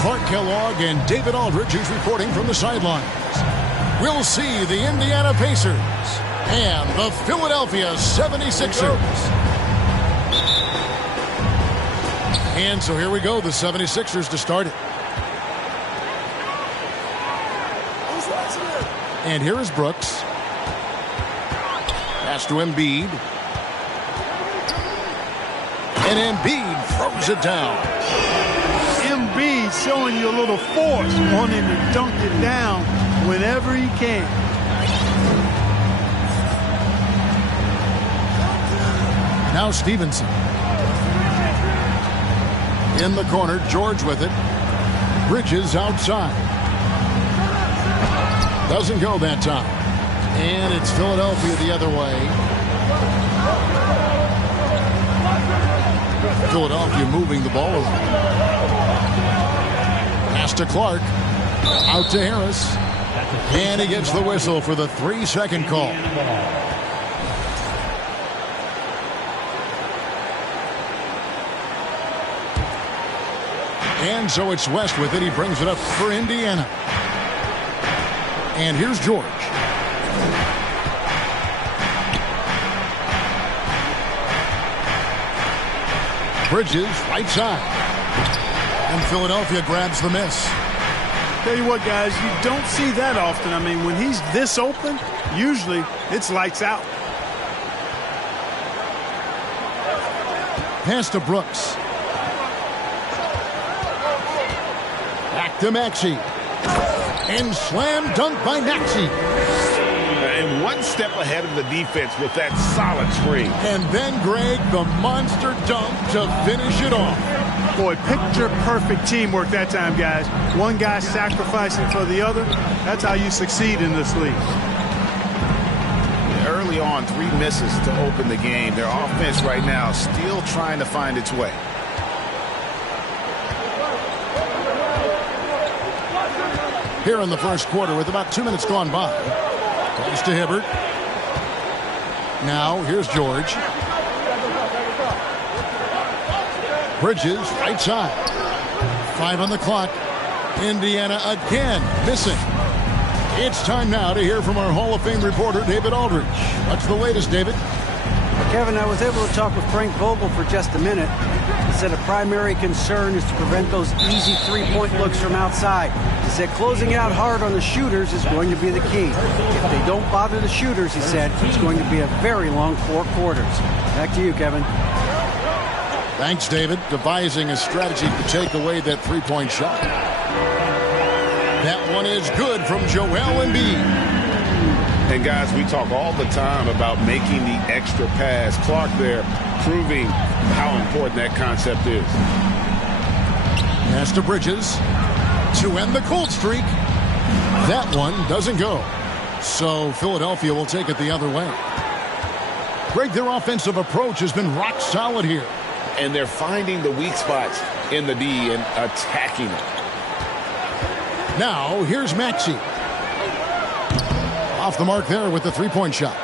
Clark Kellogg and David Aldridge, who's reporting from the sidelines. We'll see the Indiana Pacers and the Philadelphia 76ers. And so here we go, the 76ers to start it. And here is Brooks. Pass to Embiid. And Embiid throws it down. Embiid showing you a little force, wanting to dunk it down whenever he can. Now Stevenson. In the corner, George with it. Bridges outside. Doesn't go that time. And it's Philadelphia the other way. Philadelphia moving the ball over. Pass to Clark. Out to Harris. And he gets the whistle for the 3-second call. And so it's West with it. He brings it up for Indiana. And here's George. Bridges, right side. And Philadelphia grabs the miss. Tell you what, guys, you don't see that often. I mean, when he's this open, usually it's lights out. Pass to Brooks. Back to Maxey. And slam dunk by Maxey. And one step ahead of the defense with that solid screen. And then, Greg, the monster dunk to finish it off. Boy, picture-perfect teamwork that time, guys. One guy sacrificing for the other. That's how you succeed in this league. Early on, 3 misses to open the game. Their offense right now still trying to find its way. Here in the first quarter with about 2 minutes gone by. Goes to Hibbert. Now here's George. Bridges, right side. 5 on the clock. Indiana again missing. It's time now to hear from our Hall of Fame reporter, David Aldridge. What's the latest, David? Kevin, I was able to talk with Frank Vogel for just a minute. He said a primary concern is to prevent those easy three-point looks from outside. He said closing out hard on the shooters is going to be the key. If they don't bother the shooters, he said, it's going to be a very long 4 quarters. Back to you, Kevin. Thanks, David. Devising a strategy to take away that three-point shot. That one is good from Joel Embiid. And guys, we talk all the time about making the extra pass. Clark there proving how important that concept is. Pass to Bridges to end the cold streak. That one doesn't go. So Philadelphia will take it the other way. Greg, their offensive approach has been rock solid here. And they're finding the weak spots in the D and attacking it. Now, here's Maxey. Off the mark there with the three-point shot.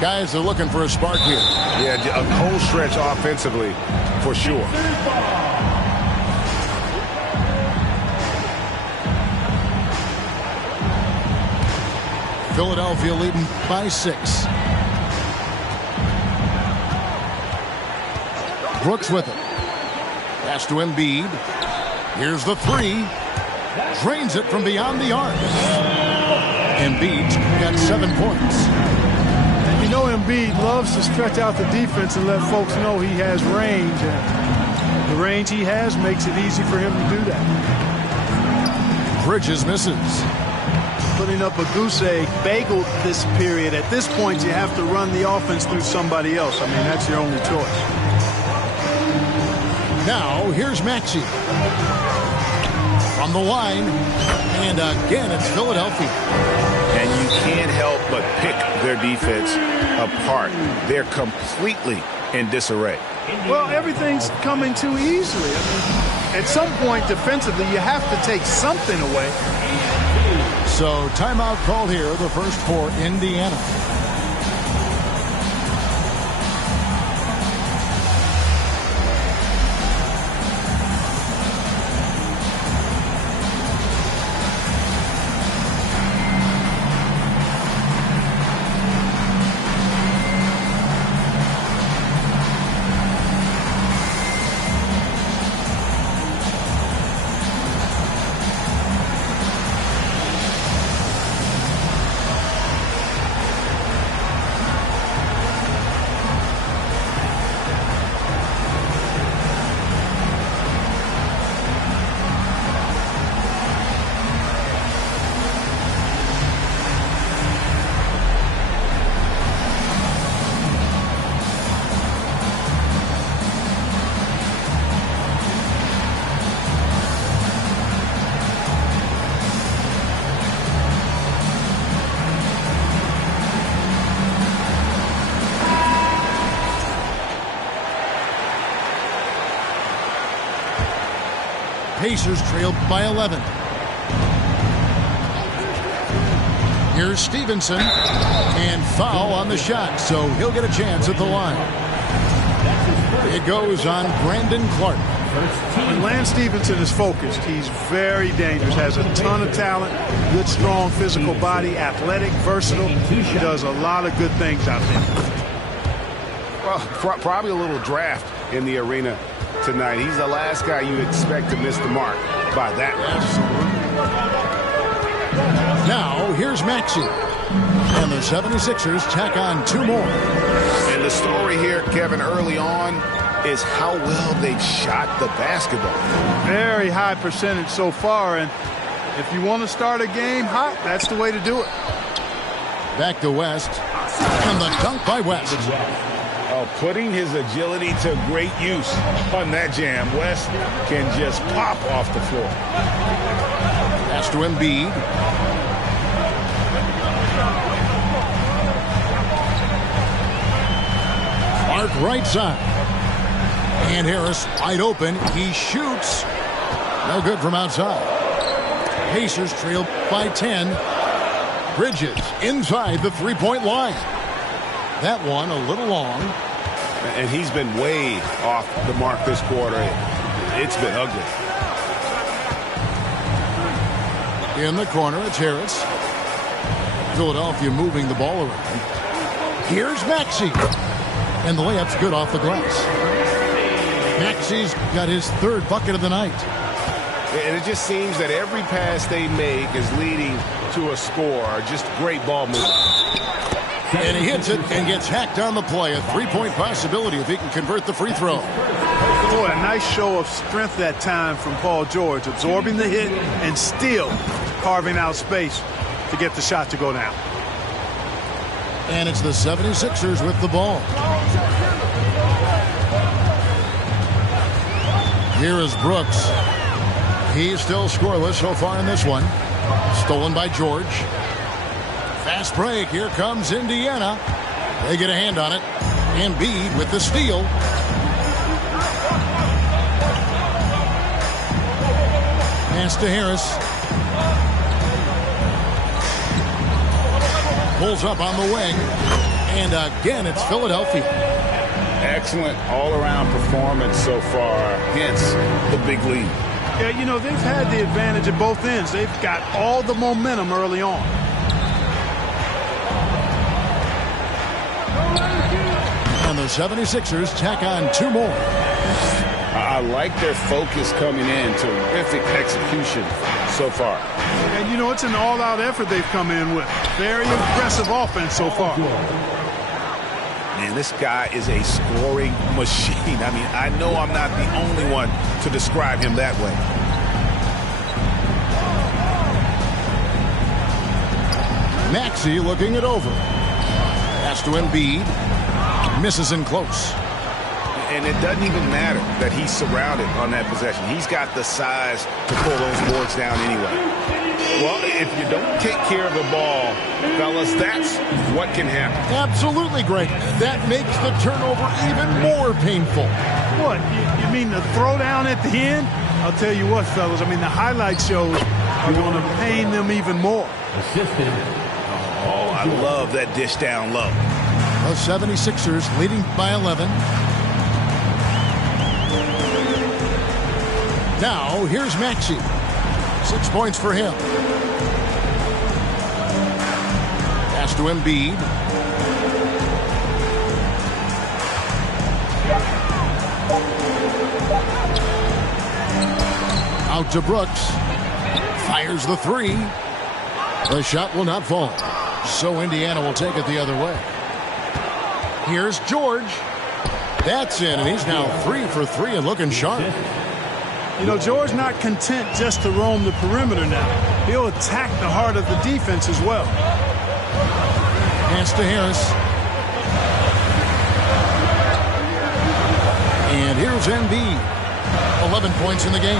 Guys are looking for a spark here. Yeah, a cold stretch offensively, for sure. Philadelphia leading by 6. Brooks with it. Pass to Embiid. Here's the 3. Drains it from beyond the arc. Embiid's got 7 points. And you know Embiid loves to stretch out the defense and let folks know he has range. And the range he has makes it easy for him to do that. Bridges misses. Putting up a goose egg bagel this period. At this point, you have to run the offense through somebody else. I mean, that's your only choice. Now, here's Maxey. From the line. And again, it's Philadelphia. And you can't help but pick their defense apart. They're completely in disarray. Well, everything's coming too easily. I mean, at some point, defensively, you have to take something away. So, timeout called here, the first for Indiana. Pacers trail by 11. Here's Stevenson, and foul on the shot, so he'll get a chance at the line. It goes on Brandon Clark. When Lance Stevenson is focused, he's very dangerous, has a ton of talent, good, strong physical body, athletic, versatile. He does a lot of good things out there. Well, probably a little draft in the arena tonight. He's the last guy you expect to miss the mark by that much. Now, here's Maxey. And the 76ers tack on 2 more. And the story here, Kevin, early on is how well they've shot the basketball. Very high percentage so far, and if you want to start a game hot, that's the way to do it. Back to West, and the dunk by West. Oh, putting his agility to great use on that jam. West can just pop off the floor. Pass to Embiid. Clark right side. And Harris wide open. He shoots. No good from outside. Pacers trail by 10. Bridges inside the three-point line. That one a little long. And he's been way off the mark this quarter. It's been ugly. In the corner, it's Harris. Philadelphia moving the ball around. Here's Maxey. And the layup's good off the glass. Maxey's got his 3rd bucket of the night. And it just seems that every pass they make is leading to a score. Just great ball movement. And he hits it and gets hacked on the play. A 3-point possibility if he can convert the free throw. Boy, a nice show of strength that time from Paul George, absorbing the hit and still carving out space to get the shot to go down. And it's the 76ers with the ball. Here is Brooks. He's still scoreless so far in this one. Stolen by George. Fast break. Here comes Indiana. They get a hand on it. Embiid with the steal. Pass to Harris. Pulls up on the wing. And again, it's Philadelphia. Excellent all-around performance so far, hence the big lead. Yeah, you know, they've had the advantage at both ends. They've got all the momentum early on. And the 76ers tack on 2 more. I like their focus coming in. Terrific execution so far. And, you know, it's an all-out effort they've come in with. Very impressive offense so far. Man, this guy is a scoring machine. I mean, I know I'm not the only one to describe him that way. Maxey looking it over. Pass to Embiid. Misses in close. And it doesn't even matter that he's surrounded on that possession. He's got the size to pull those boards down anyway. Well, if you don't take care of the ball, fellas, that's what can happen. Absolutely, Greg. That makes the turnover even more painful. What, you mean the throwdown at the end? I'll tell you what, fellas, I mean, the highlight shows are going to pain them even more. Oh, I love that dish down low. The 76ers leading by 11. Now, here's Maxey. 6 points for him. Pass to Embiid. Out to Brooks. Fires the 3. The shot will not fall. So Indiana will take it the other way. Here's George. That's in, and he's now 3 for 3 and looking sharp. You know, George not content just to roam the perimeter now. He'll attack the heart of the defense as well. Pass to Harris. And here's Embiid. 11 points in the game.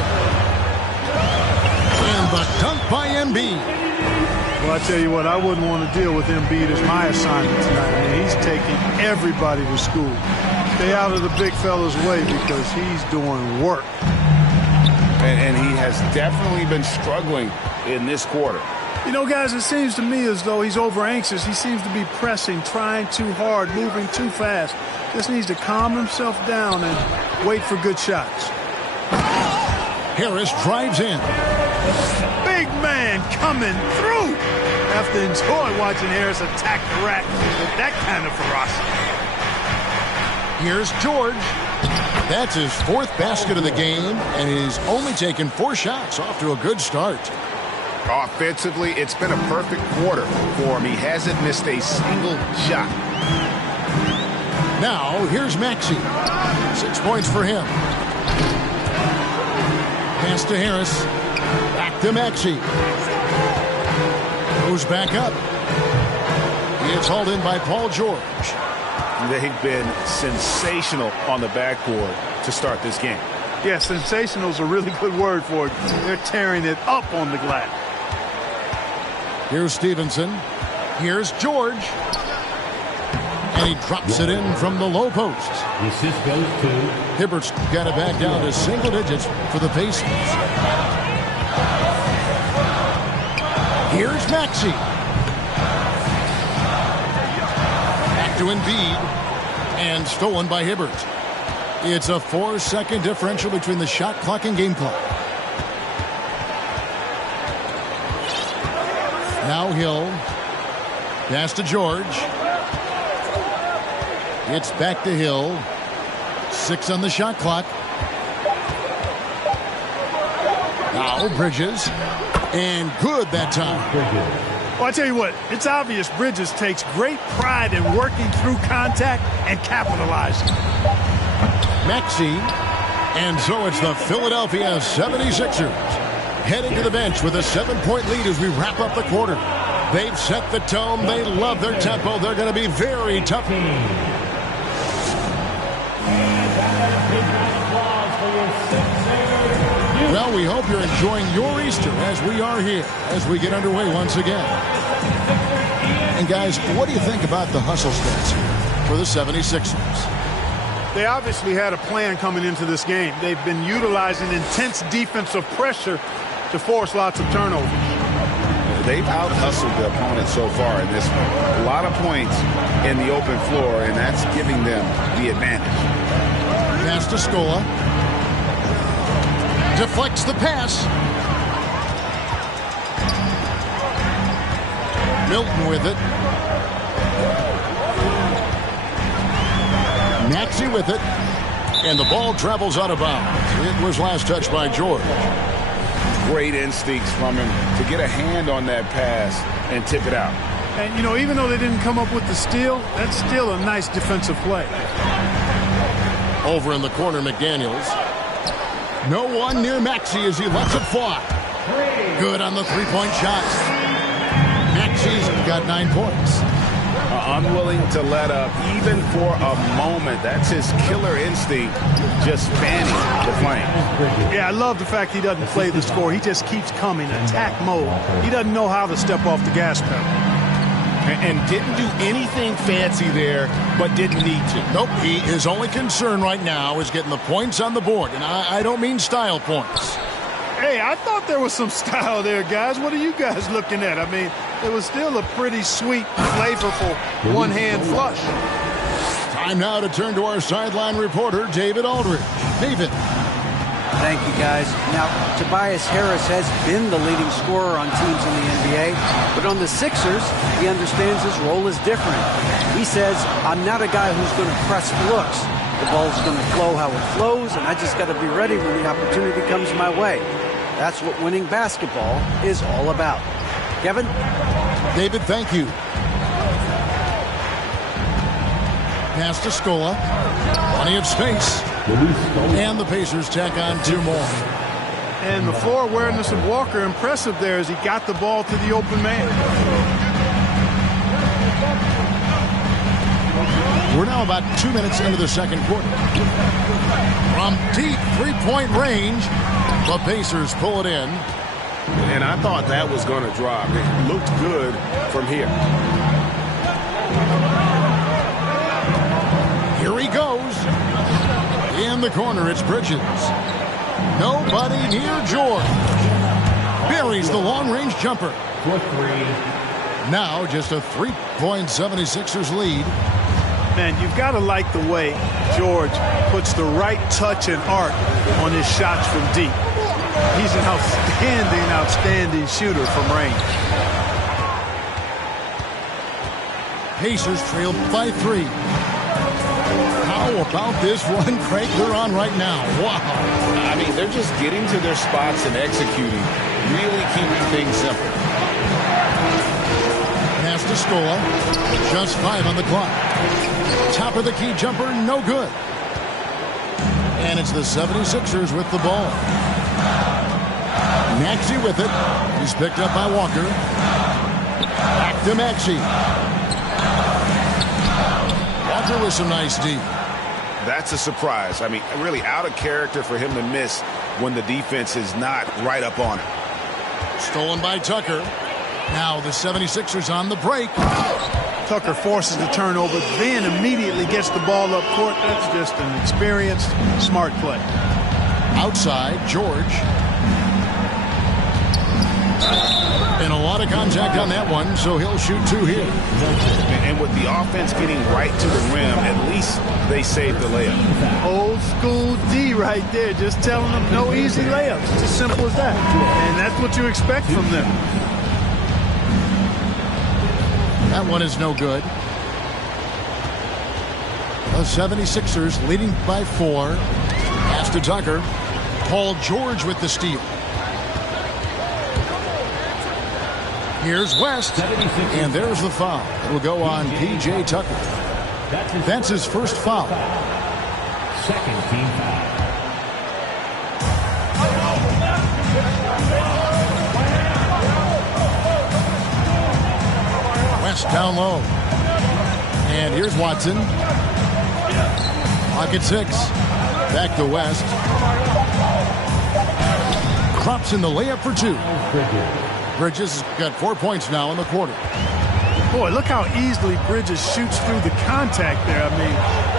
And the dunk by Embiid. Well, I tell you what, I wouldn't want to deal with Embiid as my assignment tonight. I mean, he's taking everybody to school. Stay out of the big fella's way because he's doing work. And he has definitely been struggling in this quarter. You know, guys, it seems to me as though he's over anxious. He seems to be pressing, trying too hard, moving too fast. Just needs to calm himself down and wait for good shots. Harris drives in. Big man coming through. Have to enjoy watching Harris attack the rack with that kind of ferocity. Here's George. That's his 4th basket of the game, and he's only taken 4 shots. Off to a good start. Offensively, it's been a perfect quarter for him. He hasn't missed a single shot. Now, here's Maxey. 6 points for him. Pass to Harris. Back to Maxey. Goes back up. He is hauled in by Paul George. They've been sensational on the backboard to start this game. Yeah, sensational is a really good word for it. They're tearing it up on the glass. Here's Stevenson. Here's George. And he drops it in from the low post. Assist goes to Hibbert's got it back down to single digits for the Pacers. Here's Maxey. Back to Embiid. And stolen by Hibbert. It's a 4-second differential between the shot clock and game clock. Now Hill. Pass to George. It's back to Hill. 6 on the shot clock. Now Bridges. And good that time. Well, I tell you what, it's obvious Bridges takes great pride in working through contact and capitalizing. Maxey. And so it's the Philadelphia 76ers heading to the bench with a 7-point lead as we wrap up the quarter. They've set the tone. They love their tempo. They're going to be very tough. Well, we hope you're enjoying your Easter as we are here as we get underway once again. And guys, what do you think about the hustle stats for the 76ers? They obviously had a plan coming into this game. They've been utilizing intense defensive pressure to force lots of turnovers. They've out-hustled the opponent so far in this one. A lot of points in the open floor, and that's giving them the advantage. Pass to Scola. Deflects the pass. Milton with it. Maxey with it. And the ball travels out of bounds. It was last touched by George. Great instincts from him to get a hand on that pass and tip it out. And, you know, even though they didn't come up with the steal, that's still a nice defensive play. Over in the corner, McDaniels. No one near Maxey as he lets it fly. Good on the three-point shots. Maxey's got 9 points. Unwilling to let up even for a moment. That's his killer instinct, just fanning the flame. Yeah, I love the fact he doesn't play the score. He just keeps coming, attack mode. He doesn't know how to step off the gas pedal. And didn't do anything fancy there, but didn't need to. Nope, his only concern right now is getting the points on the board. And I don't mean style points. Hey, I thought there was some style there, guys. What are you guys looking at? I mean, it was still a pretty sweet, flavorful one-hand flush. Time now to turn to our sideline reporter, David Aldridge. David. Thank you, guys. Now, Tobias Harris has been the leading scorer on teams in the NBA, but on the Sixers, he understands his role is different. He says, I'm not a guy who's going to press looks. The ball's going to flow how it flows, and I just got to be ready when the opportunity comes my way. That's what winning basketball is all about. Kevin? David, thank you. Pass to Scola. Plenty of space. And the Pacers tack on 2 more. And the floor awareness of Walker, impressive there as he got the ball to the open man. We're now about 2 minutes into the second quarter. From deep three-point range, the Pacers pull it in. And I thought that was going to drop. It looked good from here. Here he goes. In the corner, it's Bridges. Nobody near George. Buries the long-range jumper. Now just a 3-point 76ers lead. Man, you've got to like the way George puts the right touch and art on his shots from deep. He's an outstanding shooter from range. Pacers trail by 3. How about this one, Craig? They're on right now. Wow. I mean, they're just getting to their spots and executing, really keeping things simple. Pass to Scola. Just 5 on the clock. Top of the key jumper, no good. And it's the 76ers with the ball. Maxey with it. He's picked up by Walker. Back to Maxey. Walker with some nice D. That's a surprise. I mean, really out of character for him to miss when the defense is not right up on him. Stolen by Tucker. Now the 76ers on the break. Tucker forces the turnover, then immediately gets the ball up court. That's just an experienced, smart play. Outside, George. And a lot of contact on that one, so he'll shoot 2 here. And with the offense getting right to the rim, at least they saved the layup. Old school D right there, just telling them no easy layups. It's as simple as that. And that's what you expect from them. That one is no good. The 76ers leading by 4. Pass to Tucker. Paul George with the steal. Here's West. And there's the foul. It'll go on P.J. Tucker. That's his first foul. Second team foul. West down low. And here's Watson. Pocket 6. Back to West. Crops in the layup for 2. Bridges has got 4 points now in the quarter. Boy, look how easily Bridges shoots through the contact there. I mean,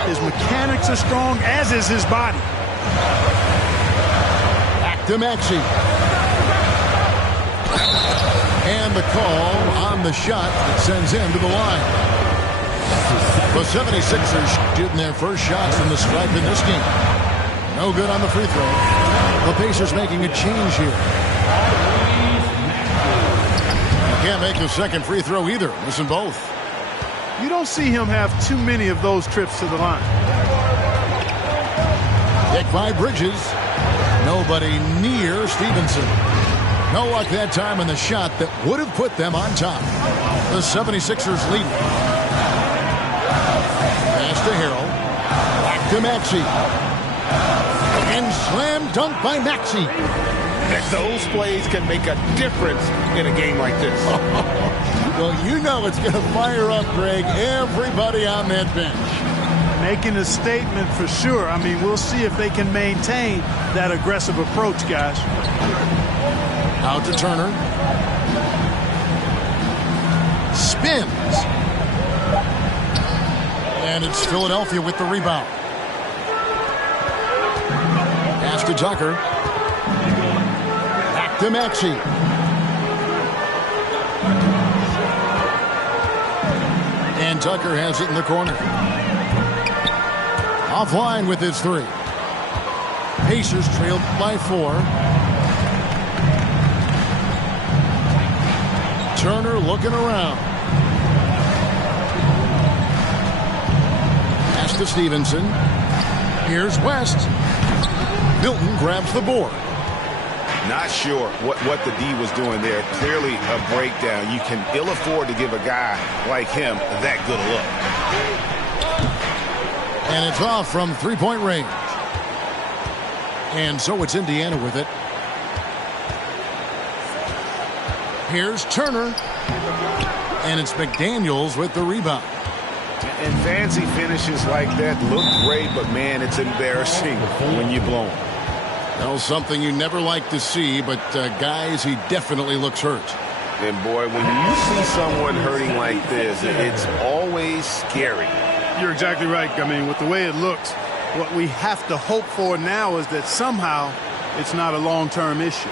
his mechanics are strong, as is his body. Back to Maxey. And the call on the shot that sends him to the line. The 76ers shooting their first shots from the stripe in this game. No good on the free throw. The Pacers making a change here. Can't make the second free throw either. Missing both. You don't see him have too many of those trips to the line. Pick by Bridges. Nobody near Stevenson. No luck that time on the shot that would have put them on top. The 76ers lead. Pass to Harrell. Back to Maxey. And slam dunk by Maxey. Those plays can make a difference in a game like this. Well, you know it's going to fire up, Greg, everybody on that bench. Making a statement for sure. I mean, we'll see if they can maintain that aggressive approach, guys. Out to Turner. Spins. And it's Philadelphia with the rebound. Pass to Tucker. Back to Maxey. And Tucker has it in the corner. Offline with his 3. Pacers trailed by 4. Turner looking around. Pass to Stevenson. Here's West. Milton grabs the board. Not sure what the D was doing there. Clearly a breakdown. You can ill afford to give a guy like him that good a look. And it's off from three-point range. And so it's Indiana with it. Here's Turner. And it's McDaniels with the rebound. And fancy finishes like that look great, but man, it's embarrassing when you blow them. Well, something you never like to see, but guys, he definitely looks hurt. And boy, when you see someone hurting like this, it's always scary. You're exactly right. I mean, with the way it looks, what we have to hope for now is that somehow it's not a long-term issue.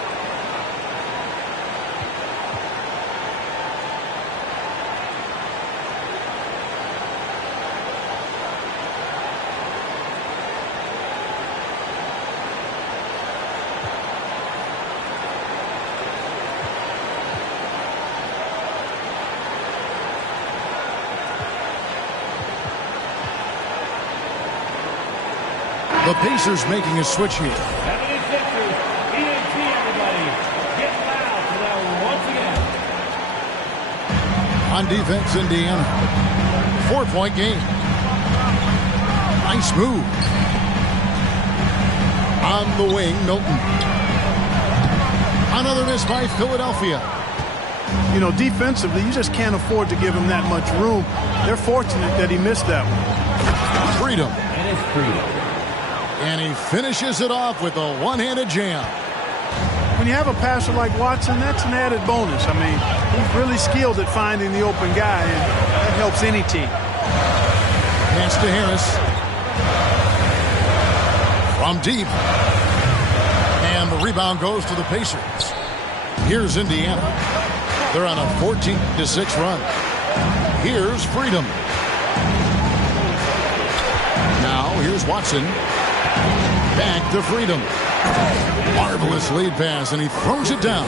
The Pacers making a switch here. 76ers, ENT, everybody. Get loud for that one once again. On defense, Indiana. 4-point game. Nice move. On the wing, Milton. Another miss by Philadelphia. You know, defensively, you just can't afford to give him that much room. They're fortunate that he missed that one. Freedom. And it's Freedom. And he finishes it off with a one-handed jam. When you have a passer like Watson, that's an added bonus. I mean, he's really skilled at finding the open guy, and that helps any team. Pass to Harris. From deep. And the rebound goes to the Pacers. Here's Indiana. They're on a 14-6 run. Here's Freedom. Now, here's Watson. Back to Freedom. Marvelous lead pass, and he throws it down.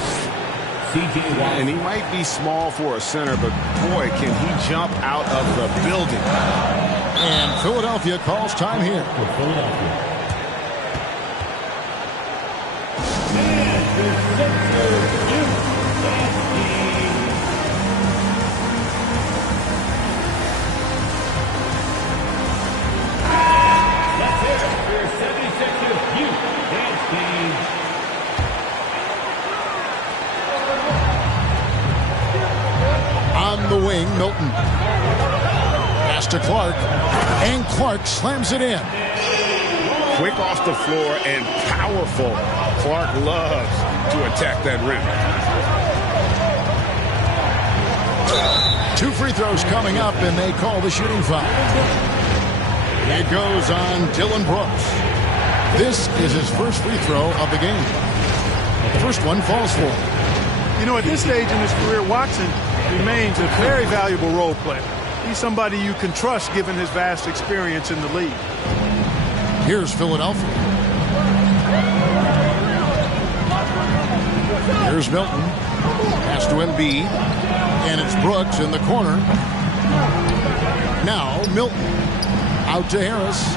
And he might be small for a center, but boy, can he jump out of the building. And Philadelphia calls time here. For Philadelphia. On the wing, Milton. Pass to Clark. And Clark slams it in. Quick off the floor and powerful. Clark loves to attack that rim. 2 free throws coming up, and they call the shooting foul. It goes on Dillon Brooks. This is his first free throw of the game. The first one falls for him. You know, at this stage in his career, Watson remains a very valuable role player. He's somebody you can trust given his vast experience in the league. Here's Philadelphia. Here's Milton. Pass to Embiid. And it's Brooks in the corner. Now Milton. Out to Harris.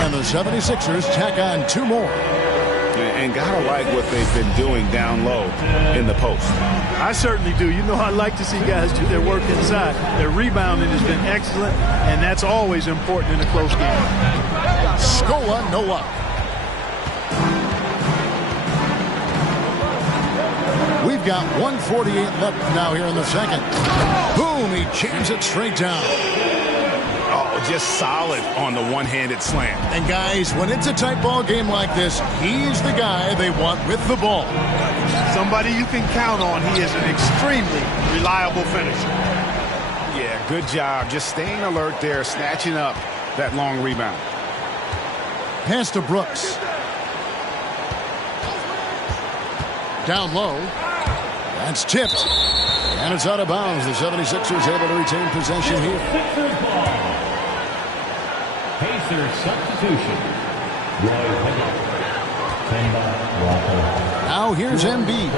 And the 76ers tack on 2 more. And gotta like what they've been doing down low in the post. I certainly do. You know, I like to see guys do their work inside. Their rebounding has been excellent, and that's always important in a close game. Scola, no luck. We've got 1:48 left now here in the second. Boom, he jams it straight down. Oh, just solid on the one-handed slam. And guys, when it's a tight ball game like this, he's the guy they want with the ball. Somebody you can count on. He is an extremely reliable finisher. Yeah, good job. Just staying alert there, snatching up that long rebound. Pass to Brooks. Down low. That's tipped. And it's out of bounds. The 76ers able to retain possession here. Sixers ball. Pacers substitution. Roy Hibbert. Now here's Embiid.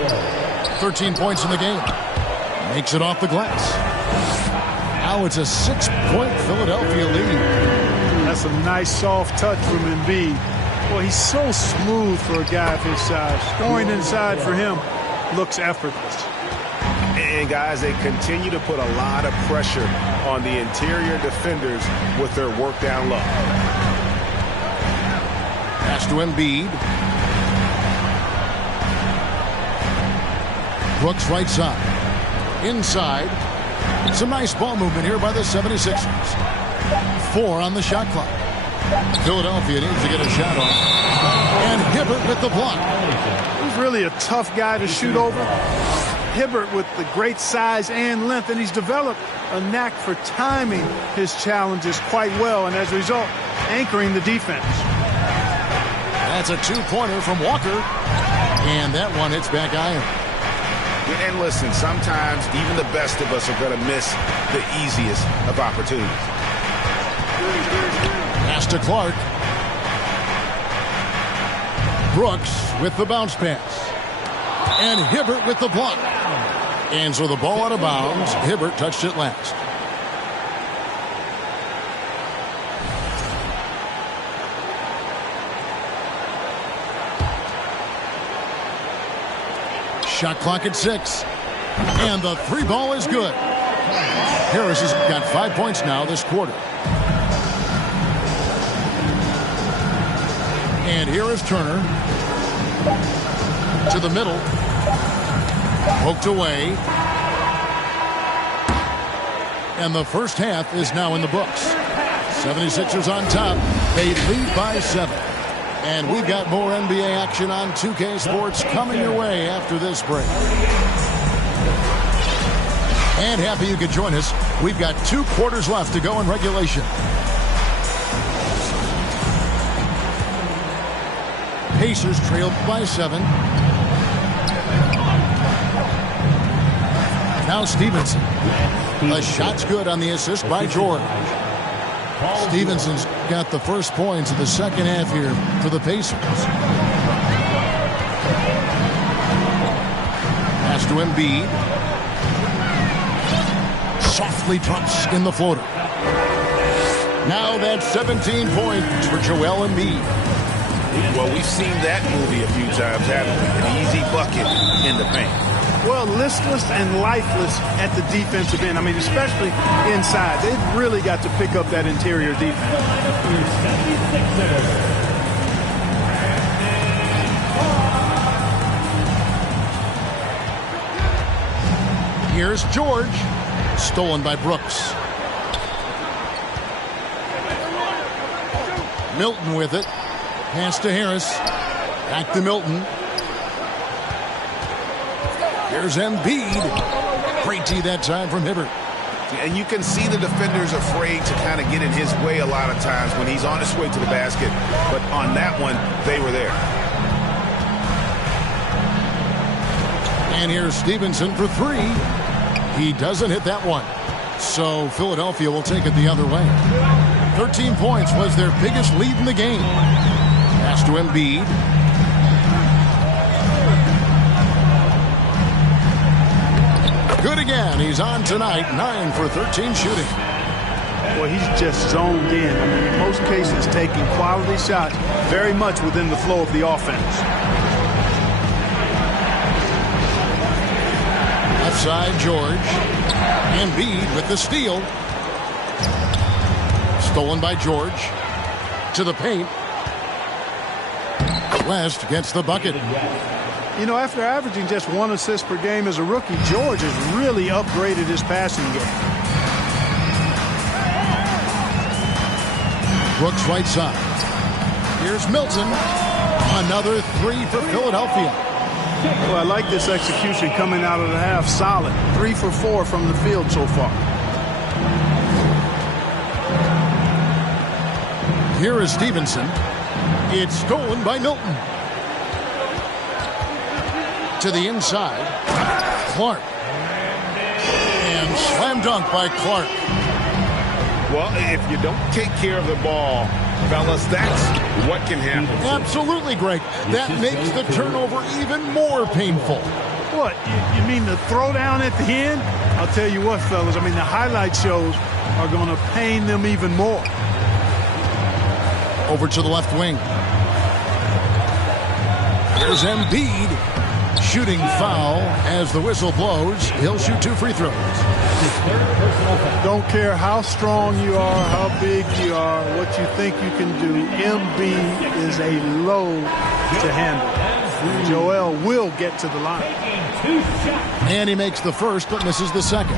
13 points in the game. Makes it off the glass. Now it's a 6-point Philadelphia lead. That's a nice soft touch from Embiid. Boy, he's so smooth for a guy of his size. Scoring inside for him looks effortless. And guys, they continue to put a lot of pressure on the interior defenders with their work down low. Pass to Embiid. Brooks right side. Inside. Some nice ball movement here by the 76ers. 4 on the shot clock. Philadelphia needs to get a shot off. And Hibbert with the block. He's really a tough guy to shoot over. Hibbert with the great size and length, and he's developed a knack for timing his challenges quite well, and as a result, anchoring the defense. That's a two-pointer from Walker. And that one hits back iron. And listen, sometimes even the best of us are going to miss the easiest of opportunities. Pass to Clark. Brooks with the bounce pass. And Hibbert with the block. And so the ball out of bounds. Hibbert touched it last. Shot clock at 6. And the three ball is good. Harris has got 5 points now this quarter. And here is Turner. To the middle. Poked away. And the first half is now in the books. 76ers on top. They lead by 7. And we've got more NBA action on 2K Sports coming your way after this break. And happy you could join us. We've got 2 quarters left to go in regulation. Pacers trailed by 7. Now Stevenson. The shot's good on the assist by George. Stevenson's got the first points of the second half here for the Pacers. Pass to Embiid. Softly drops in the floater. Now that's 17 points for Joel Embiid. Well, we've seen that movie a few times, haven't we? An easy bucket in the paint. Well, listless and lifeless at the defensive end. I mean, especially inside. They've really got to pick up that interior defense. Here's George. Stolen by Brooks. Milton with it. Pass to Harris. Back to Milton. Here's Embiid. Great tee that time from Hibbert. And you can see the defenders afraid to kind of get in his way a lot of times when he's on his way to the basket. But on that one, they were there. And here's Stevenson for 3. He doesn't hit that one. So Philadelphia will take it the other way. 13 points was their biggest lead in the game. Pass to Embiid. Good again. He's on tonight. 9 for 13 shooting. Well, he's just zoned in. I mean, in most cases, taking quality shots very much within the flow of the offense. Left side, George. Embiid with the steal. Stolen by George. To the paint. West gets the bucket. You know, after averaging just 1 assist per game as a rookie, George has really upgraded his passing game. Brooks right side. Here's Milton. Another 3 for Philadelphia. Well, I like this execution coming out of the half. Solid. 3 for 4 from the field so far. Here is Stevenson. It's stolen by Milton. To the inside. Clark. And slam dunk by Clark. Well, if you don't take care of the ball, fellas, that's what can happen. Absolutely, Greg. That makes the turnover even more painful. What? You mean the throwdown at the end? I'll tell you what, fellas. I mean, the highlight shows are going to pain them even more. Over to the left wing. Here's Embiid. Shooting foul as the whistle blows. He'll shoot 2 free throws. Don't care how strong you are, how big you are, what you think you can do. Embiid is a load to handle. Joel will get to the line. And he makes the first but misses the second.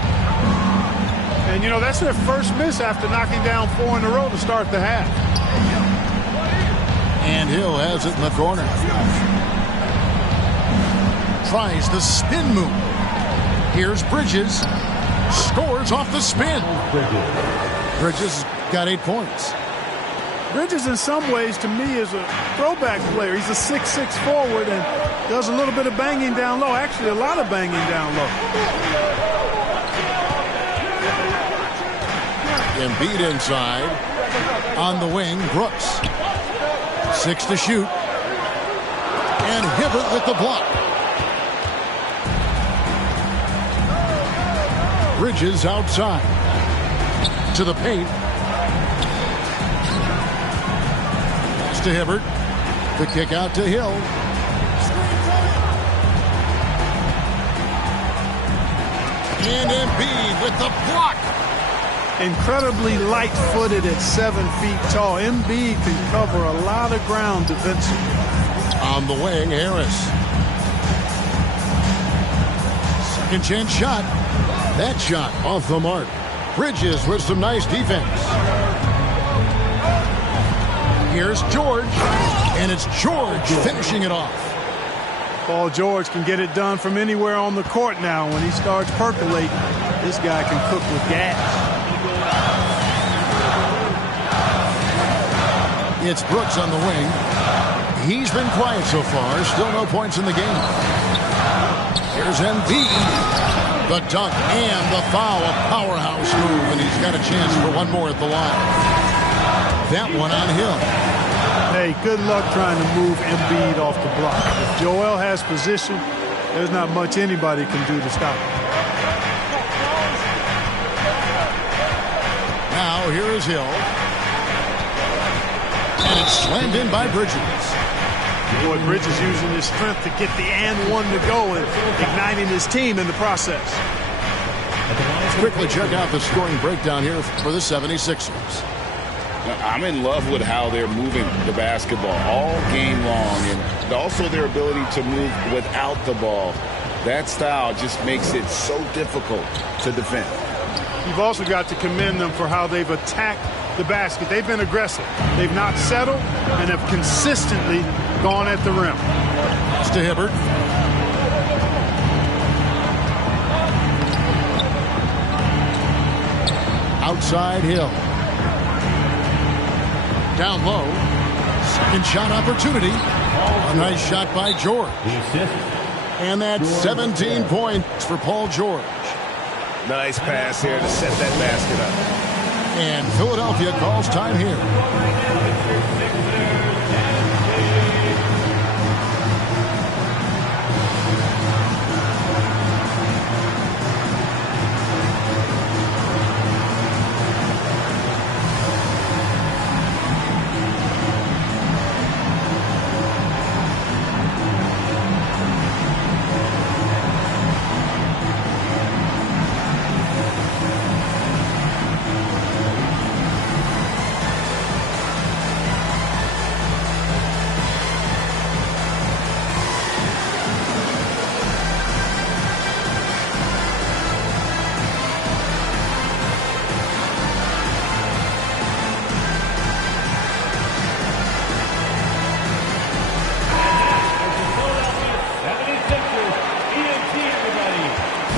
And, you know, that's their first miss after knocking down 4 in a row to start the half. And Hill has it in the corner. Tries the spin move. Here's Bridges. Scores off the spin. Bridges got 8 points. Bridges, in some ways, to me, is a throwback player. He's a 6'6" forward and does a little bit of banging down low. Actually, a lot of banging down low. Embiid inside. On the wing, Brooks. 6 to shoot. And Hibbert with the block. Bridges outside. To the paint. To Hibbert. The kick out to Hill. And Embiid with the block. Incredibly light-footed at 7 feet tall. Embiid can cover a lot of ground defensively. On the wing, Harris. Second chance shot. That shot off the mark. Bridges with some nice defense. Here's George, and it's George finishing it off. Paul George can get it done from anywhere on the court now. When he starts percolating, this guy can cook with gas. It's Brooks on the wing. He's been quiet so far. Still no points in the game. Here's Embiid. The dunk and the foul. A powerhouse move, and he's got a chance for one more at the line. That one on Hill. Hey, good luck trying to move Embiid off the block. If Joel has position, there's not much anybody can do to stop him. Now here is Hill. And it's slammed in by Bridges. Boy, Bridges using his strength to get the and one to go and igniting his team in the process. Let's quickly check out the scoring breakdown here for the 76ers. I'm in love with how they're moving the basketball all game long, and also their ability to move without the ball. That style just makes it so difficult to defend. You've also got to commend them for how they've attacked the basket. They've been aggressive. They've not settled and have consistently gone at the rim. It's to Hibbert. Outside Hill. Down low. Second shot opportunity. A nice shot by George. And that's 17 points for Paul George. Nice pass here to set that basket up. And Philadelphia calls time here.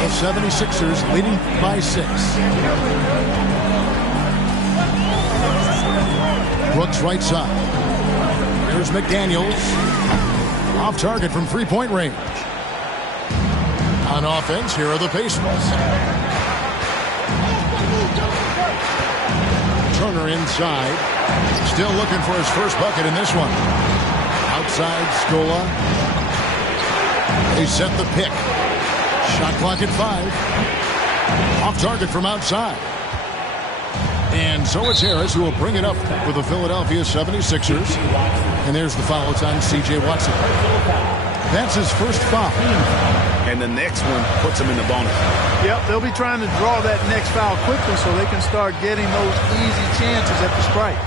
The 76ers leading by 6. Brooks right side. Here's McDaniels. Off target from three-point range. On offense, here are the Pacers. Turner inside. Still looking for his first bucket in this one. Outside Scola. They set the pick. Shot clock at 5. Off target from outside. And so it's Harris who will bring it up for the Philadelphia 76ers. And there's the foul. It's on C.J. Watson. That's his first foul. And the next one puts him in the bonus. Yep, they'll be trying to draw that next foul quickly so they can start getting those easy chances at the strike.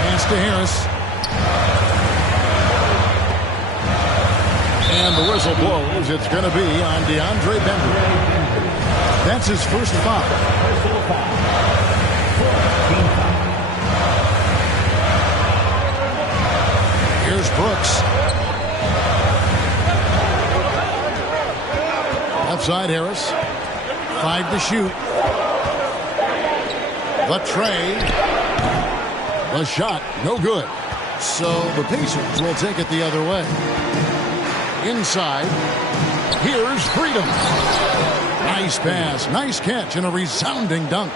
Pass to Harris. And the whistle blows. It's going to be on DeAndre Bembry. That's his first foul. Here's Brooks. Left side Harris. 5 to shoot. The tray. The shot, no good. So the Pacers will take it the other way. Inside, here's Freedom. Nice pass, nice catch, and a resounding dunk.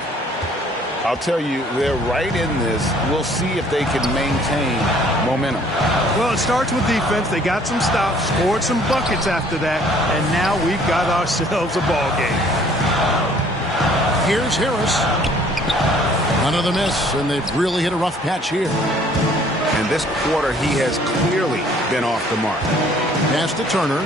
I'll tell you, they're right in this. We'll see if they can maintain momentum. Well, it starts with defense. They got some stops, scored some buckets after that, and now we've got ourselves a ball game. Here's Harris. Another miss, and they've really hit a rough patch here. And this quarter, he has clearly been off the mark. Pass to Turner.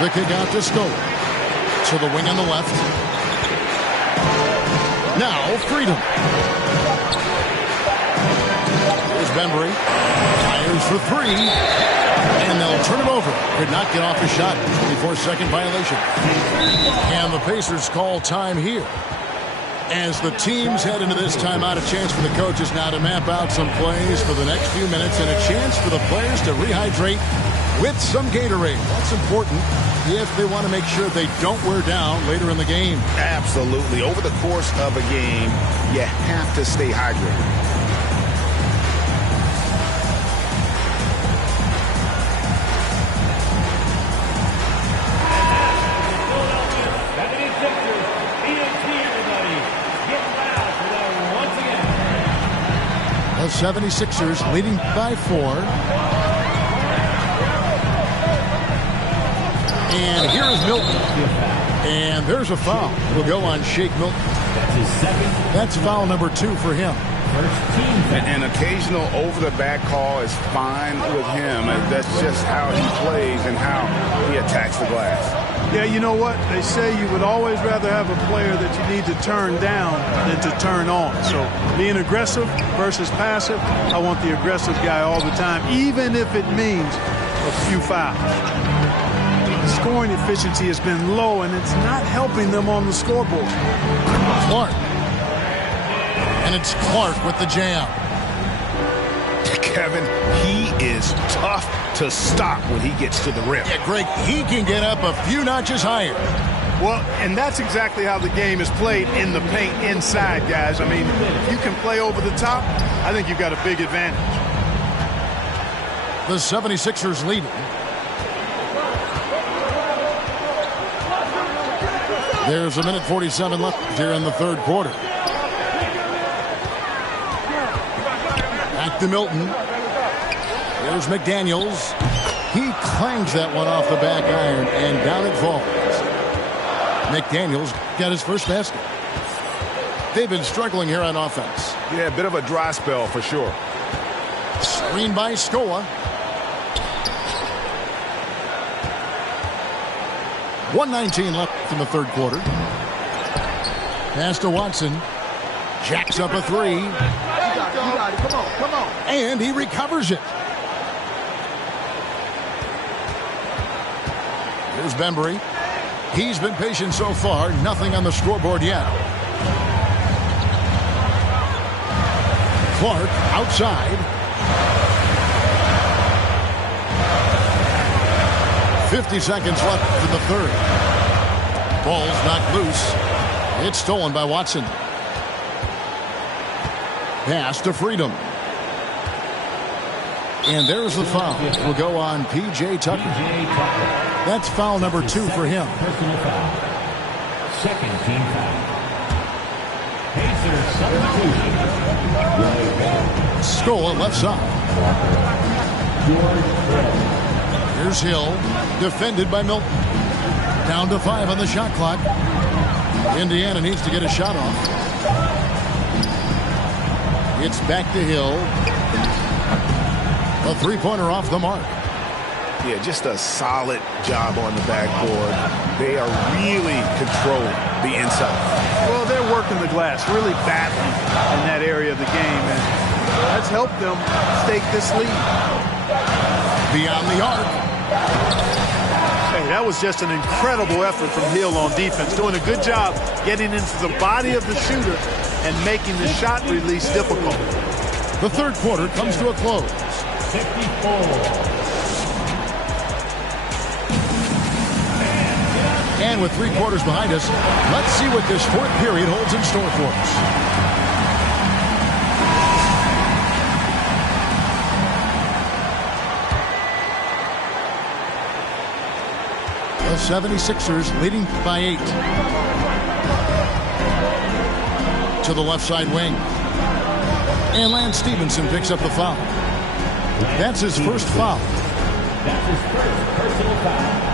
The kick out to Scola. To the wing on the left. Now Freedom. Here's Bembry. Fires for three. And they'll turn it over. Could not get off the shot. 24-second violation. And the Pacers call time here. As the teams head into this timeout, a chance for the coaches now to map out some plays for the next few minutes and a chance for the players to rehydrate with some Gatorade. That's important if they want to make sure they don't wear down later in the game. Absolutely. Over the course of a game, you have to stay hydrated. The 76ers leading by 4. And here is Milton. And there's a foul. Will go on Shake Milton. That's his second. That's foul number 2 for him. First team. An occasional over-the-back call is fine with him. That's just how he plays and how he attacks the glass. Yeah, you know what? They say you would always rather have a player that you need to turn down than to turn on. So being aggressive versus passive, I want the aggressive guy all the time, even if it means a few fouls. Scoring efficiency has been low, and it's not helping them on the scoreboard. Clark. And it's Clark with the jam. Kevin, he is tough to stop when he gets to the rim. Yeah, Greg, he can get up a few notches higher. Well, and that's exactly how the game is played in the paint inside, guys. I mean, if you can play over the top, I think you've got a big advantage. The 76ers leading. There's a minute 47 left here in the third quarter. Back to Milton. Here's McDaniels. He clangs that one off the back iron, and down it falls. McDaniels got his first basket. They've been struggling here on offense. Yeah, a bit of a dry spell for sure. Screen by Scola. 1:19 left in the third quarter. Pass to Watson. Jacks up a three. You got it. Come on. And he recovers it. Here's Bembry. He's been patient so far. Nothing on the scoreboard yet. Clark outside. 50 seconds left in the third. Ball's knocked loose. It's stolen by Watson. Pass to Freedom. And there's the foul. Will go on P.J. Tucker. That's foul number 2 for him. Personal foul. Second team foul. Pacers substitution. Scola left side. Here's Hill. Defended by Milton. Down to 5 on the shot clock. Indiana needs to get a shot off. It's back to Hill. A three-pointer off the mark. Yeah, just a solid job on the backboard. They are really controlling the inside. Well, they're working the glass really badly in that area of the game, and that's helped them stake this lead. Beyond the arc. Hey, that was just an incredible effort from Hill on defense, doing a good job getting into the body of the shooter and making the shot release difficult. The third quarter comes to a close. 54. And with 3 quarters behind us, let's see what this 4th period holds in store for us. The 76ers leading by 8. To the left side wing. And Lance Stephenson picks up the foul. That's his first foul. That's his first personal foul.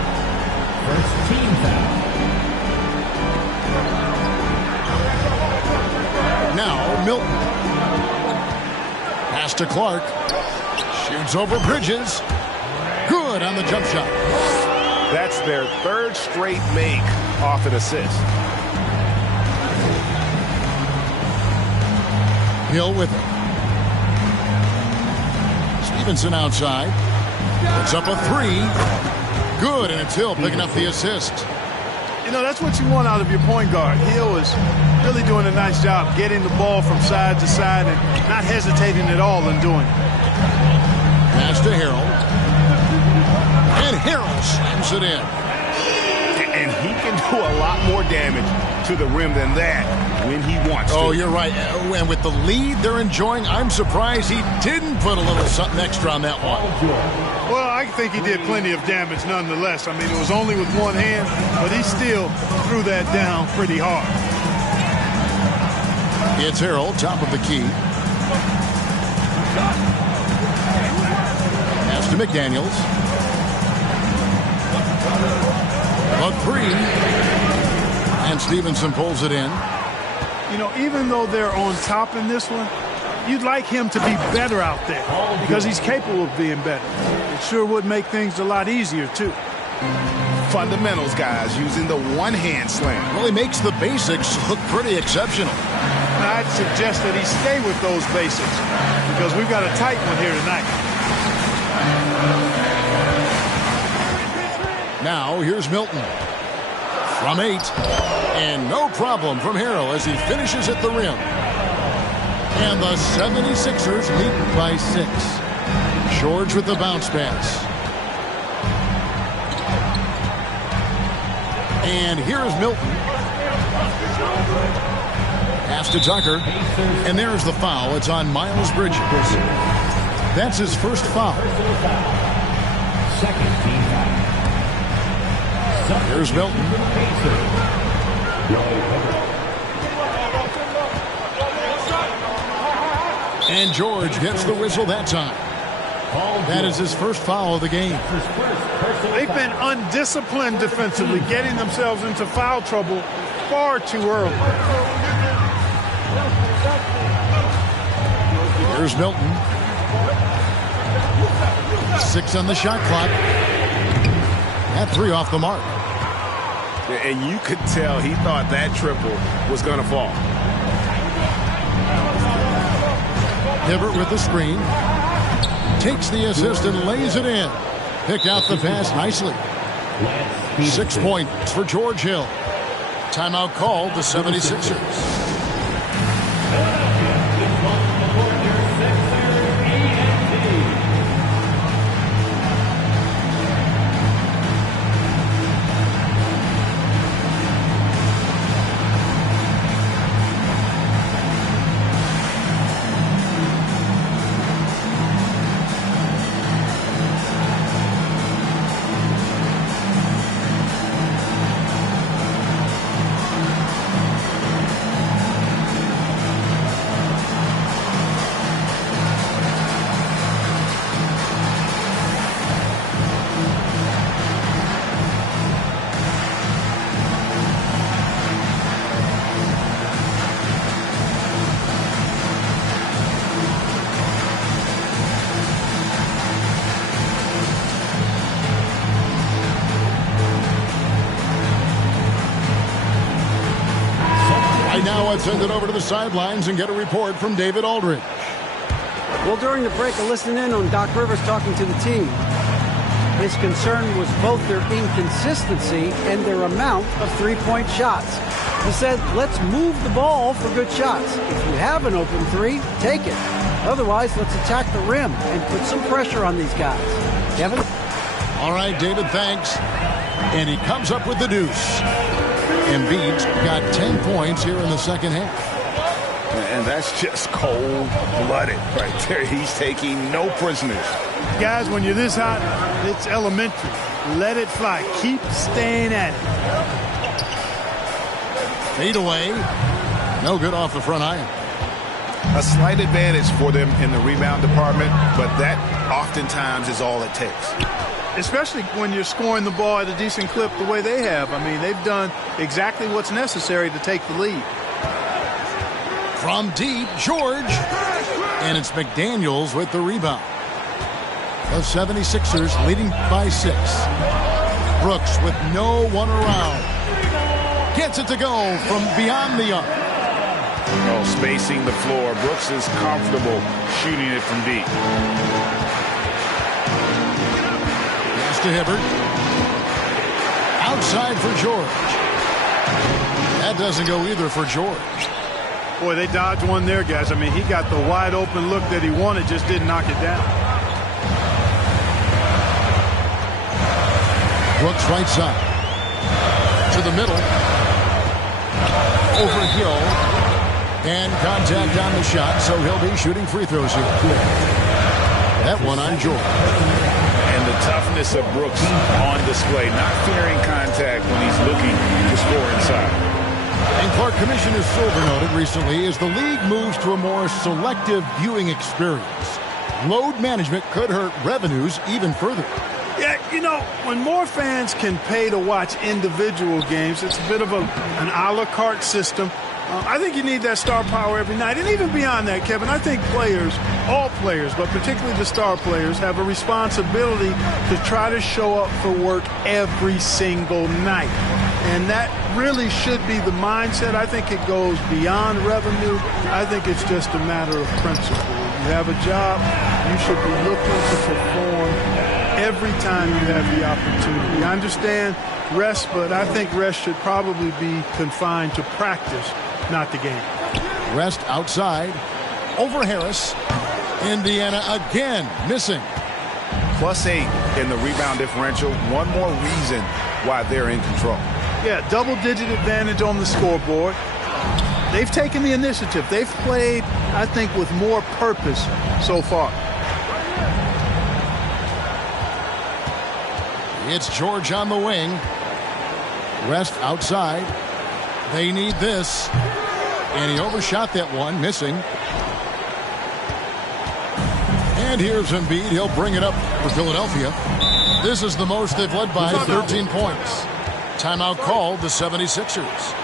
First team foul. Now Milton. Pass to Clark. Shoots over Bridges. Good on the jump shot. That's their 3rd straight make off an assist. Hill with it. Stevenson outside. Puts up a 3. Good, and it's Hill picking up the assist. You know, that's what you want out of your point guard. Hill is really doing a nice job getting the ball from side to side and not hesitating at all in doing it. Pass to Harrell. And Harrell slams it in. And he can do a lot more damage to the rim than that when he wants to. Oh, you're right. And with the lead they're enjoying, I'm surprised he didn't put a little something extra on that one. Well, I think he did plenty of damage nonetheless. I mean, it was only with one hand, but he still threw that down pretty hard. It's Harrell, top of the key. Pass to McDaniels. A 3. And Stevenson pulls it in. You know, even though they're on top in this one, you'd like him to be better out there because he's capable of being better. It sure would make things a lot easier, too. Fundamentals, guys, using the one-hand slam. Well, he makes the basics look pretty exceptional. I'd suggest that he stay with those basics because we've got a tight one here tonight. Now, here's Milton. From 8. And no problem from Harrell as he finishes at the rim. And the 76ers lead by 6. George with the bounce pass. And here's Milton. Pass to Tucker. And there's the foul. It's on Miles Bridges. That's his first foul. Second team foul. Here's Milton. And George gets the whistle that time. That is his first foul of the game. They've been undisciplined defensively, getting themselves into foul trouble far too early. Here's Milton. 6 on the shot clock. That 3 off the mark. And you could tell he thought that triple was going to fall. Hibbert with the screen. Takes the assist and lays it in. Picked out the pass nicely. 6 points for George Hill. Timeout called the 76ers. Now let's send it over to the sidelines and get a report from David Aldridge. Well, during the break, I listened in on Doc Rivers talking to the team. His concern was both their inconsistency and their amount of three-point shots. He said, let's move the ball for good shots. If you have an open 3, take it. Otherwise, let's attack the rim and put some pressure on these guys. Kevin? All right, David, thanks. And he comes up with the deuce. Embiid's got 10 points here in the second half. And that's just cold-blooded right there. He's taking no prisoners. Guys, when you're this hot, it's elementary. Let it fly. Keep staying at it. Fade away. No good off the front iron. A slight advantage for them in the rebound department, but that oftentimes is all it takes. Especially when you're scoring the ball at a decent clip the way they have. I mean, they've done exactly what's necessary to take the lead. From deep, George. And it's McDaniels with the rebound. The 76ers leading by 6. Brooks with no one around. Gets it to go from beyond the arc. Oh, spacing the floor. Brooks is comfortable shooting it from deep. Pass to Hibbert. Outside for George. That doesn't go either for George. Boy, they dodged one there, guys. I mean, he got the wide open look that he wanted, just didn't knock it down. Brooks right side. To the middle. Over Hill. And contact on the shot, so he'll be shooting free throws here. That one on George. And the toughness of Brooks on display, not fearing contact when he's looking to score inside. And Clark, Commissioner Silver noted recently as the league moves to a more selective viewing experience, load management could hurt revenues even further. Yeah, you know, when more fans can pay to watch individual games, it's a bit of an a la carte system. I think you need that star power every night. And even beyond that, Kevin, I think players, all players, but particularly the star players, have a responsibility to try to show up for work every single night. And that really should be the mindset. I think it goes beyond revenue. I think it's just a matter of principle. You have a job, you should be looking to perform every time you have the opportunity. I understand rest, but I think rest should probably be confined to practice, not the game. Rest outside. Over Harris. Indiana again missing. +8 in the rebound differential. One more reason why they're in control. Yeah, double-digit advantage on the scoreboard. They've taken the initiative. They've played, I think, with more purpose so far. It's George on the wing. Rest outside. They need this. And he overshot that one, missing. And here's Embiid. He'll bring it up for Philadelphia. This is the most they've led by 13 points. Timeout called the 76ers.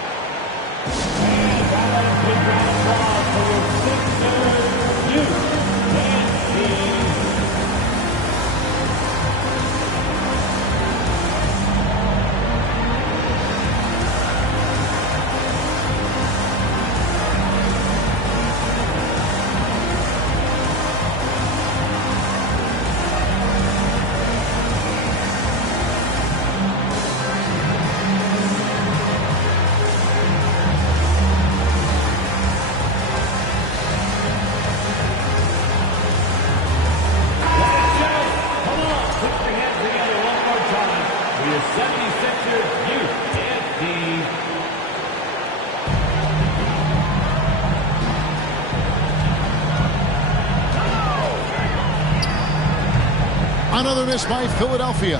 Another miss by Philadelphia.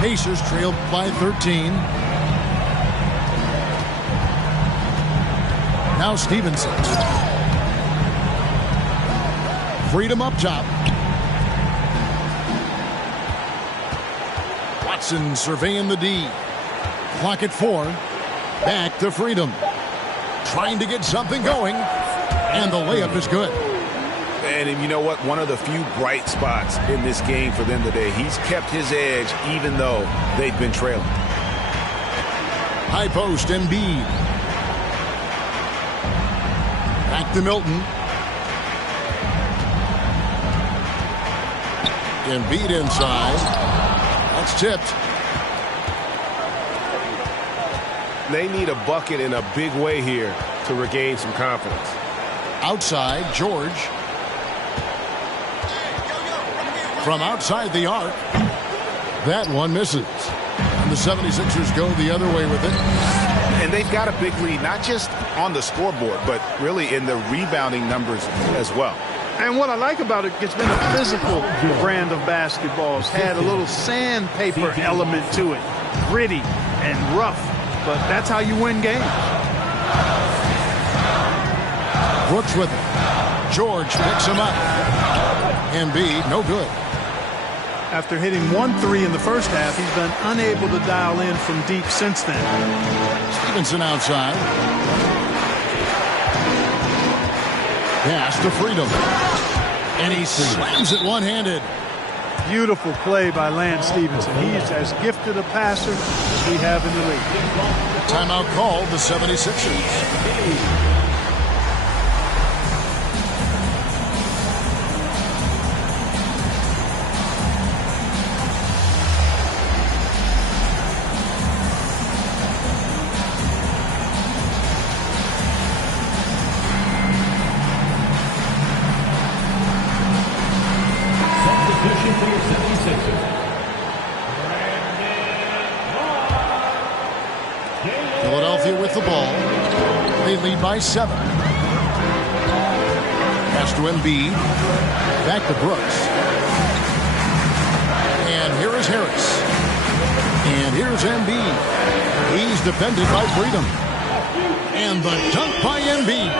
Pacers trailed by 13. Now Stevenson. Freedom up top. Watson surveying the D. Clock at 4. Back to Freedom. Trying to get something going. And the layup is good. And you know what? One of the few bright spots in this game for them today. He's kept his edge even though they've been trailing. High post, Embiid. Back to Milton. Embiid inside. That's tipped. They need a bucket in a big way here to regain some confidence. Outside, George. From outside the arc. That one misses. And the 76ers go the other way with it. And they've got a big lead, not just on the scoreboard, but really in the rebounding numbers as well. And what I like about it, it's been a physical brand of basketball. It's had a little sandpaper element to it, gritty and rough, but that's how you win games. Brooks with it. George picks him up. Embiid, no good. After hitting 1 3 in the first half, he's been unable to dial in from deep since then. Stevenson outside. Pass to Freedom. And he slams it one-handed. Beautiful play by Lance Stevenson. He's as gifted a passer as we have in the league. Timeout called the 76ers. Philadelphia with the ball. They lead by 7. Pass to Embiid. Back to Brooks. And here is Harris. And here's Embiid. He's defended by Freedom. And the dunk by Embiid.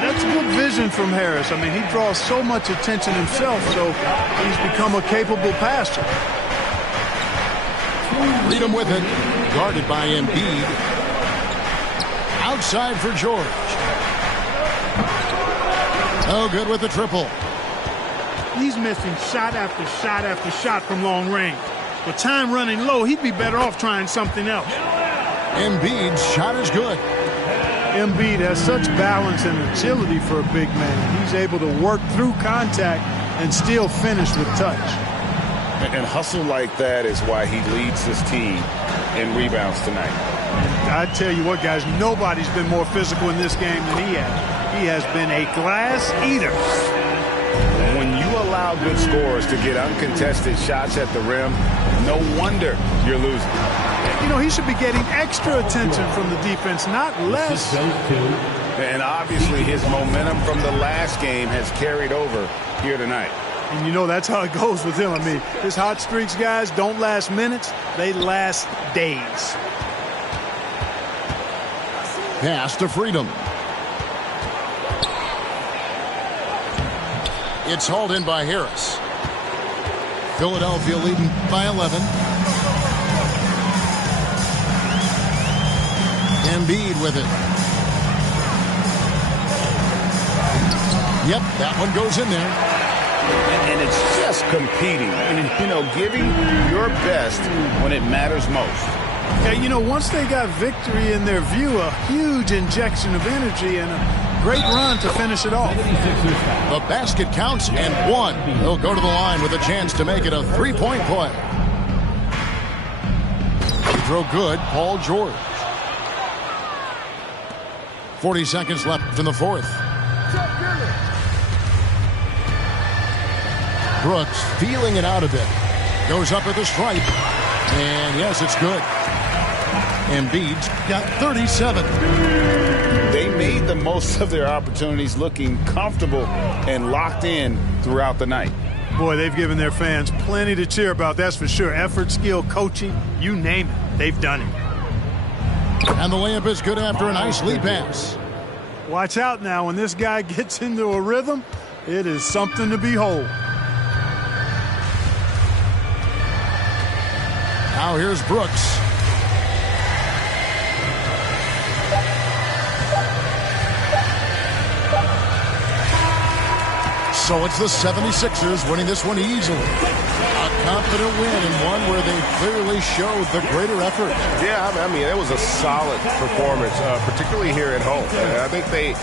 That's good vision from Harris. I mean, he draws so much attention himself, so he's become a capable passer. Freedom with it. Guarded by Embiid. Outside for George. Oh, good with the triple. He's missing shot after shot after shot from long range. With time running low, he'd be better off trying something else. Embiid's shot is good. Embiid has such balance and agility for a big man. He's able to work through contact and still finish with touch. And hustle like that is why he leads his team in rebounds tonight. I tell you what, guys, nobody's been more physical in this game than he has. He has been a glass eater. When you allow good scorers to get uncontested shots at the rim, no wonder you're losing. You know, he should be getting extra attention from the defense, not less. And obviously his momentum from the last game has carried over here tonight. And you know that's how it goes with him. I mean, his hot streaks, guys, don't last minutes. They last days. Pass to Freedom. It's hauled in by Harris. Philadelphia leading by 11. Embiid with it. Yep, that one goes in there. And it's just competing. And, you know, giving your best when it matters most. Yeah, you know, once they got victory in their view, a huge injection of energy and a great run to finish it off. The basket counts and one. He'll go to the line with a chance to make it a three-point play. He throw good, Paul George. 40 seconds left in the fourth. Brooks feeling it out a bit. Goes up at the stripe. And yes, it's good. Embiid's got 37. They made the most of their opportunities, looking comfortable and locked in throughout the night. Boy, they've given their fans plenty to cheer about, that's for sure. Effort, skill, coaching, you name it, they've done it. And the layup is good after a nice lead pass. Watch out now. When this guy gets into a rhythm, it is something to behold. Now here's Brooks. So it's the 76ers winning this one easily. A confident win and one where they clearly showed the greater effort. Yeah, I mean, it was a solid performance, particularly here at home. I think they